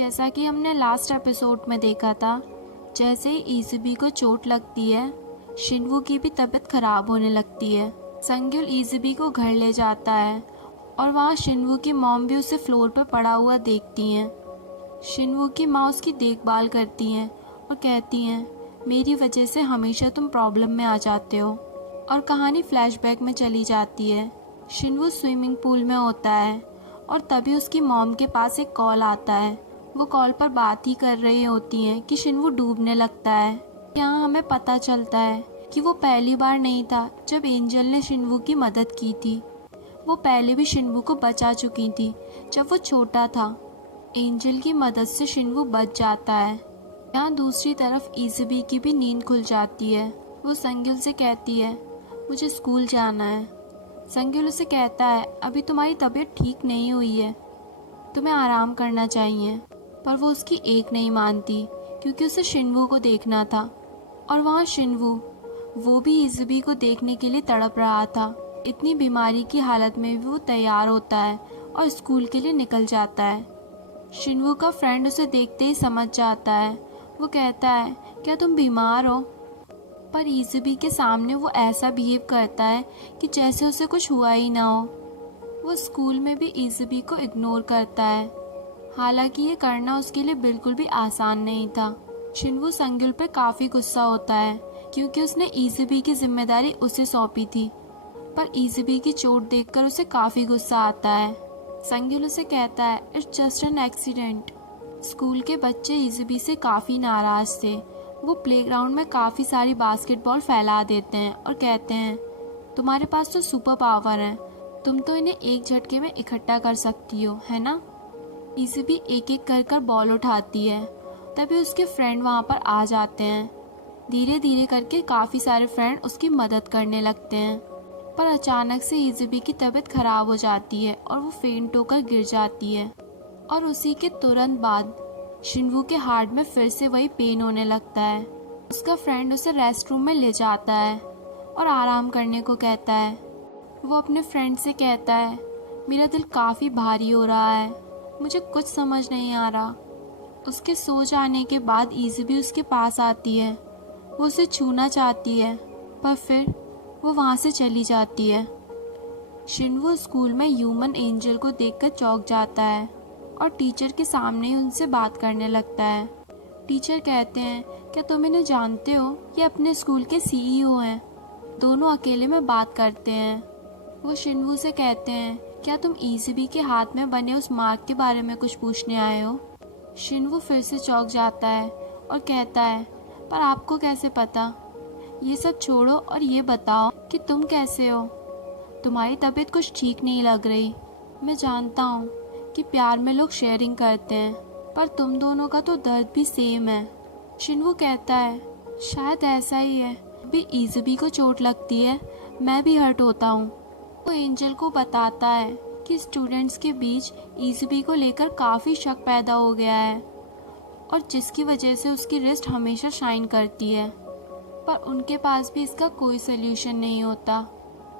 जैसा कि हमने लास्ट एपिसोड में देखा था, जैसे ही इज़ुबी को चोट लगती है, शिनवू की भी तबीयत खराब होने लगती है। संग्युल इज़ुबी को घर ले जाता है और वहाँ शिनवू की मॉम भी उसे फ्लोर पर पड़ा हुआ देखती हैं। शिनवू की माँ उसकी देखभाल करती हैं और कहती हैं, मेरी वजह से हमेशा तुम प्रॉब्लम में आ जाते हो। और कहानी फ्लैशबैक में चली जाती है। शिनवू स्विमिंग पूल में होता है और तभी उसकी मॉम के पास एक कॉल आता है। वो कॉल पर बात ही कर रही होती हैं कि शिनवू डूबने लगता है। यहाँ हमें पता चलता है कि वो पहली बार नहीं था जब एंजल ने शिनवू की मदद की थी। वो पहले भी शिनवू को बचा चुकी थी जब वो छोटा था। एंजल की मदद से शिनवू बच जाता है। यहाँ दूसरी तरफ इज़ुबी की भी नींद खुल जाती है। वो संगिल से कहती है, मुझे स्कूल जाना है। संगिल उसे कहता है, अभी तुम्हारी तबीयत ठीक नहीं हुई है, तुम्हें आराम करना चाहिए। पर वो उसकी एक नहीं मानती क्योंकि उसे शिनवू को देखना था। और वहाँ शिनवू, वो भी इज़ुबी को देखने के लिए तड़प रहा था। इतनी बीमारी की हालत में भी वो तैयार होता है और स्कूल के लिए निकल जाता है। शिनवू का फ्रेंड उसे देखते ही समझ जाता है। वो कहता है, क्या तुम बीमार हो? पर इज़ुबी के सामने वो ऐसा बिहेव करता है कि जैसे उसे कुछ हुआ ही ना हो। वो स्कूल में भी इज़ुबी को इग्नोर करता है। हालांकि ये करना उसके लिए बिल्कुल भी आसान नहीं था। शिनवू संगिल पर काफ़ी गुस्सा होता है क्योंकि उसने इज़ुबी की जिम्मेदारी उसे सौंपी थी। पर इज़ुबी की चोट देखकर उसे काफ़ी गुस्सा आता है। संगिल उसे कहता है, it's just an accident. School के बच्चे इज़ुबी से काफ़ी नाराज़ थे। वो प्लेग्राउंड में काफ़ी सारी बास्केटबॉल फैला देते हैं और कहते हैं, तुम्हारे पास तो सुपर पावर है, तुम तो इन्हें एक झटके में इकट्ठा कर सकती हो, है ना? इज़ुबी एक एक कर बॉल उठाती है। तभी उसके फ्रेंड वहाँ पर आ जाते हैं। धीरे धीरे करके काफ़ी सारे फ्रेंड उसकी मदद करने लगते हैं। पर अचानक से इज़ुबी की तबीयत खराब हो जाती है और वो फेंट होकर गिर जाती है। और उसी के तुरंत बाद शिनवू के हार्ट में फिर से वही पेन होने लगता है। उसका फ्रेंड उसे रेस्ट रूम में ले जाता है और आराम करने को कहता है। वो अपने फ्रेंड से कहता है, मेरा दिल काफ़ी भारी हो रहा है, मुझे कुछ समझ नहीं आ रहा। उसके सो जाने के बाद इज़ुबी उसके पास आती है। वो उसे छूना चाहती है पर फिर वो वहाँ से चली जाती है। शिनवू स्कूल में ह्यूमन एंजल को देखकर चौंक जाता है और टीचर के सामने ही उनसे बात करने लगता है। टीचर कहते हैं, क्या तुम इन्हें जानते हो? ये अपने स्कूल के सीईओ हैं। दोनों अकेले में बात करते हैं। वो शिनवू से कहते हैं, क्या तुम इज़ुबी के हाथ में बने उस मार्क के बारे में कुछ पूछने आए हो? शिनवू फिर से चौंक जाता है और कहता है, पर आपको कैसे पता? ये सब छोड़ो और ये बताओ कि तुम कैसे हो? तुम्हारी तबीयत कुछ ठीक नहीं लग रही। मैं जानता हूँ कि प्यार में लोग शेयरिंग करते हैं, पर तुम दोनों का तो दर्द भी सेम है। शिनवू कहता है, शायद ऐसा ही है। भी इज़ुबी को चोट लगती है, मैं भी हर्ट होता हूँ। वो एंजल को बताता है कि स्टूडेंट्स के बीच इज़ुबी को लेकर काफ़ी शक पैदा हो गया है और जिसकी वजह से उसकी रिस्ट हमेशा शाइन करती है, पर उनके पास भी इसका कोई सोल्यूशन नहीं होता।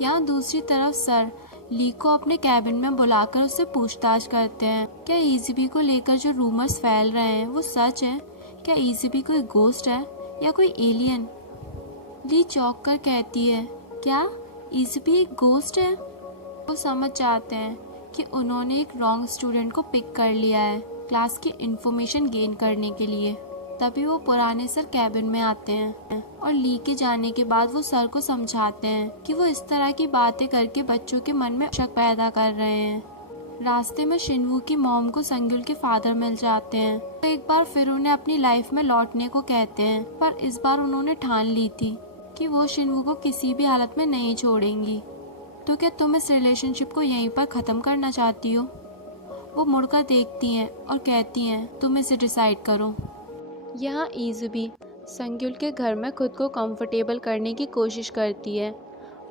यहाँ दूसरी तरफ सर ली को अपने कैबिन में बुलाकर उससे पूछताछ करते हैं, क्या इज़ुबी को लेकर जो रूमर्स फैल रहे हैं वो सच है? क्या इज़ुबी कोई गोस्ट है या कोई एलियन? ली चौंक कर कहती है, क्या इज़ुबी एक गोस्ट है? वो समझ जाते हैं कि उन्होंने एक रॉन्ग स्टूडेंट को पिक कर लिया है क्लास की इन्फॉर्मेशन गेन करने के लिए। तभी वो पुराने सर कैबिन में आते हैं और ली के जाने के बाद वो सर को समझाते हैं कि वो इस तरह की बातें करके बच्चों के मन में शक पैदा कर रहे हैं। रास्ते में शिनवू की मॉम को संगिल के फादर मिल जाते हैं। तो एक बार फिर उन्हें अपनी लाइफ में लौटने को कहते हैं, पर इस बार उन्होंने ठान ली थी कि वो शिनवू को किसी भी हालत में नहीं छोड़ेंगी। तो क्या तुम इस रिलेशनशिप को यहीं पर ख़त्म करना चाहती हो? वो मुड़कर देखती हैं और कहती हैं, तुम इसे डिसाइड करो। यहाँ इज़ुबी संगिल के घर में खुद को कंफर्टेबल करने की कोशिश करती है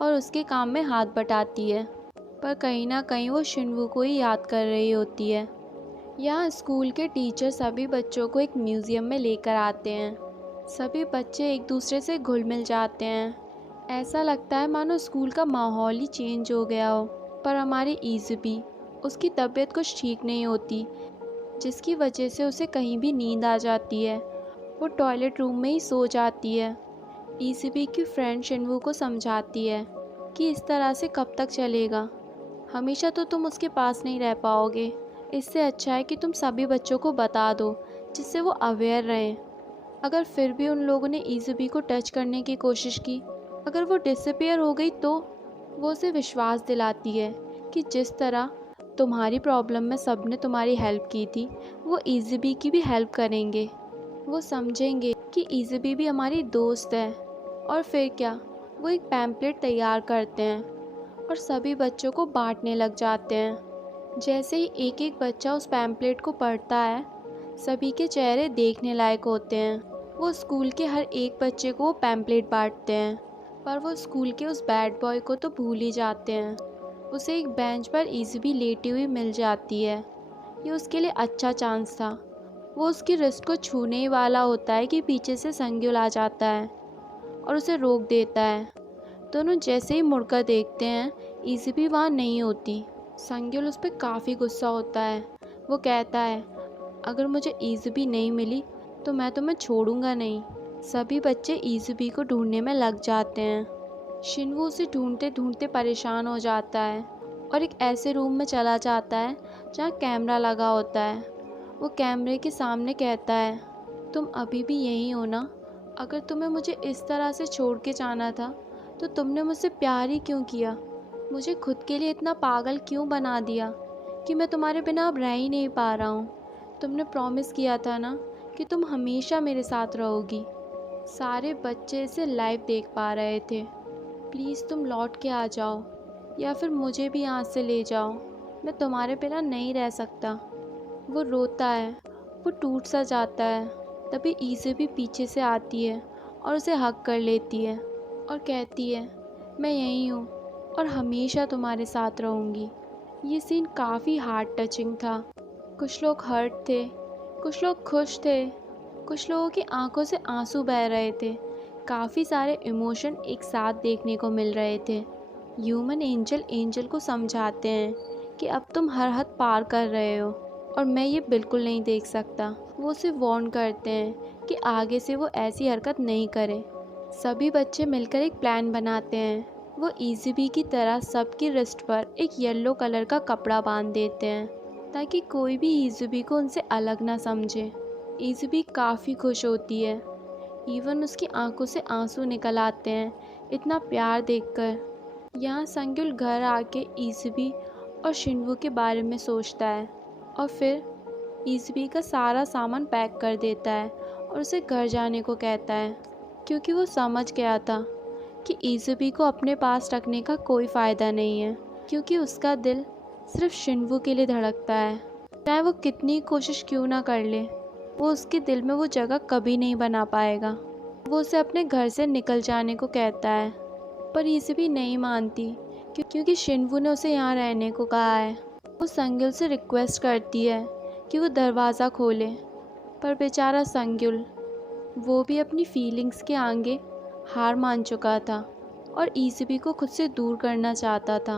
और उसके काम में हाथ बटाती है, पर कहीं ना कहीं वो शिनवू को ही याद कर रही होती है। यहाँ स्कूल के टीचर सभी बच्चों को एक म्यूज़ियम में लेकर आते हैं। सभी बच्चे एक दूसरे से घुल मिल जाते हैं। ऐसा लगता है मानो स्कूल का माहौल ही चेंज हो गया हो। पर हमारी इज़ुबी, उसकी तबीयत कुछ ठीक नहीं होती। जिसकी वजह से उसे कहीं भी नींद आ जाती है। वो टॉयलेट रूम में ही सो जाती है। ईज़बी की फ्रेंड शिनवू को समझाती है कि इस तरह से कब तक चलेगा, हमेशा तो तुम उसके पास नहीं रह पाओगे। इससे अच्छा है कि तुम सभी बच्चों को बता दो, जिससे वो अवेयर रहें। अगर फिर भी उन लोगों ने ईज़बी को टच करने की कोशिश की, अगर वो डिसअपियर हो गई तो वो उसे विश्वास दिलाती है कि जिस तरह तुम्हारी प्रॉब्लम में सब ने तुम्हारी हेल्प की थी, वो ईज़बी की भी हेल्प करेंगे। वो समझेंगे कि ईज़बी भी हमारी दोस्त है। और फिर क्या, वो एक पैम्पलेट तैयार करते हैं और सभी बच्चों को बांटने लग जाते हैं। जैसे ही एक एक बच्चा उस पैम्पलेट को पढ़ता है, सभी के चेहरे देखने लायक होते हैं। वो स्कूल के हर एक बच्चे को वो पैम्पलेट बांटते हैं, पर वो स्कूल के उस बैड बॉय को तो भूल ही जाते हैं। उसे एक बेंच पर ईज़बी लेटी हुई मिल जाती है। ये उसके लिए अच्छा चांस था। वो उसकी रिस्ट को छूने ही वाला होता है कि पीछे से संग्युल आ जाता है और उसे रोक देता है। दोनों जैसे ही मुड़कर देखते हैं, ईज़बी वहाँ नहीं होती। संग्युल उस पर काफ़ी गुस्सा होता है। वो कहता है, अगर मुझे ईज़बी नहीं मिली तो मैं तुम्हें छोड़ूंगा नहीं। सभी बच्चे ईज़बी को ढूंढने में लग जाते हैं। शिनवू उसे ढूंढते ढूंढते परेशान हो जाता है और एक ऐसे रूम में चला जाता है जहाँ कैमरा लगा होता है। वो कैमरे के सामने कहता है, तुम अभी भी यही हो ना? अगर तुम्हें मुझे इस तरह से छोड़ के जाना था तो तुमने मुझसे प्यार ही क्यों किया? मुझे खुद के लिए इतना पागल क्यों बना दिया कि मैं तुम्हारे बिना अब रह ही नहीं पा रहा हूँ? तुमने प्रॉमिस किया था ना कि तुम हमेशा मेरे साथ रहोगी। सारे बच्चे इसे लाइव देख पा रहे थे। प्लीज़ तुम लौट के आ जाओ या फिर मुझे भी यहाँ से ले जाओ। मैं तुम्हारे बिना नहीं रह सकता। वो रोता है, वो टूट सा जाता है। तभी ईज़बी पीछे से आती है और उसे हग कर लेती है और कहती है, मैं यहीं हूँ और हमेशा तुम्हारे साथ रहूँगी। ये सीन काफ़ी हार्ट टचिंग था। कुछ लोग हर्ट थे, कुछ लोग खुश थे, कुछ लोगों की आंखों से आंसू बह रहे थे। काफ़ी सारे इमोशन एक साथ देखने को मिल रहे थे। ह्यूमन एंजल एंजल को समझाते हैं कि अब तुम हर हद पार कर रहे हो और मैं ये बिल्कुल नहीं देख सकता। वो उसे वार्न करते हैं कि आगे से वो ऐसी हरकत नहीं करे। सभी बच्चे मिलकर एक प्लान बनाते हैं। वो ईज़बी की तरह सबकी रिस्ट पर एक येलो कलर का कपड़ा बांध देते हैं ताकि कोई भी ईज़बी को उनसे अलग ना समझे। ईज़बी काफ़ी खुश होती है। इवन उसकी आंखों से आंसू निकल आते हैं इतना प्यार देखकर। यहाँ संग्युल घर आके ईज़बी और शिनवू के बारे में सोचता है और फिर ईज़बी का सारा सामान पैक कर देता है और उसे घर जाने को कहता है, क्योंकि वो समझ गया था कि ईज़बी को अपने पास रखने का कोई फ़ायदा नहीं है, क्योंकि उसका दिल सिर्फ शिनवू के लिए धड़कता है। चाहे वो कितनी कोशिश क्यों ना कर ले, वो उसके दिल में वो जगह कभी नहीं बना पाएगा। वो उसे अपने घर से निकल जाने को कहता है, पर ईज़बी नहीं मानती क्योंकि शिनवू ने उसे यहाँ रहने को कहा है। वो संग्युल से रिक्वेस्ट करती है कि वो दरवाज़ा खोले, पर बेचारा संग्युल, वो भी अपनी फीलिंग्स के आगे हार मान चुका था और ईज़बी को खुद से दूर करना चाहता था।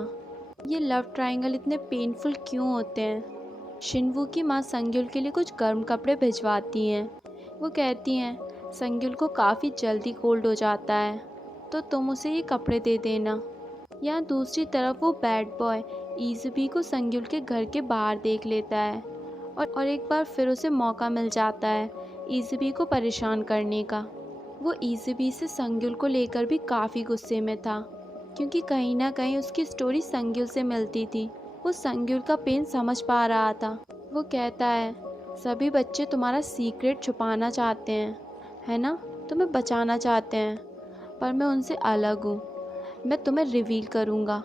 ये लव ट्रायंगल इतने पेनफुल क्यों होते हैं? शिनवू की माँ संग्युल के लिए कुछ गर्म कपड़े भिजवाती हैं। वो कहती हैं, संग्युल को काफ़ी जल्दी कोल्ड हो जाता है, तो तुम उसे ये कपड़े दे देना। यहाँ दूसरी तरफ वो बैड बॉय ईज़बी को संग्युल के घर के बाहर देख लेता है और एक बार फिर उसे मौका मिल जाता है ईज़बी को परेशान करने का। वो ईज़बी से संग्युल को लेकर भी काफ़ी गुस्से में था, क्योंकि कहीं ना कहीं उसकी स्टोरी संग्युल से मिलती थी। वो संग्युल का पेन समझ पा रहा था। वो कहता है, सभी बच्चे तुम्हारा सीक्रेट छुपाना चाहते हैं, है ना? तुम्हें बचाना चाहते हैं, पर मैं उनसे अलग हूँ। मैं तुम्हें रिवील करूँगा।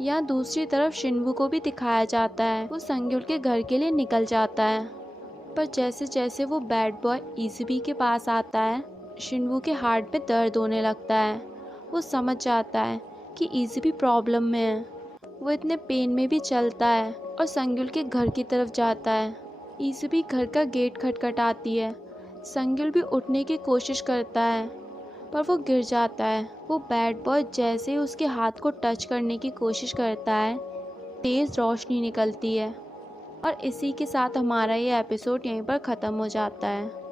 यहाँ दूसरी तरफ शिनवू को भी दिखाया जाता है। वो संग्युल के घर के लिए निकल जाता है, पर जैसे जैसे वो बैड बॉय ईज़बी के पास आता है, शिनवू के हार्ट पे दर्द होने लगता है। वो समझ जाता है कि ईज़बी प्रॉब्लम में है। वो इतने पेन में भी चलता है और संग्युल के घर की तरफ जाता है। ईज़बी घर का गेट खटखटाती है। संग्युल भी उठने की कोशिश करता है, पर वो गिर जाता है। वो बैड बॉय जैसे ही उसके हाथ को टच करने की कोशिश करता है, तेज़ रोशनी निकलती है और इसी के साथ हमारा ये एपिसोड यहीं पर ख़त्म हो जाता है।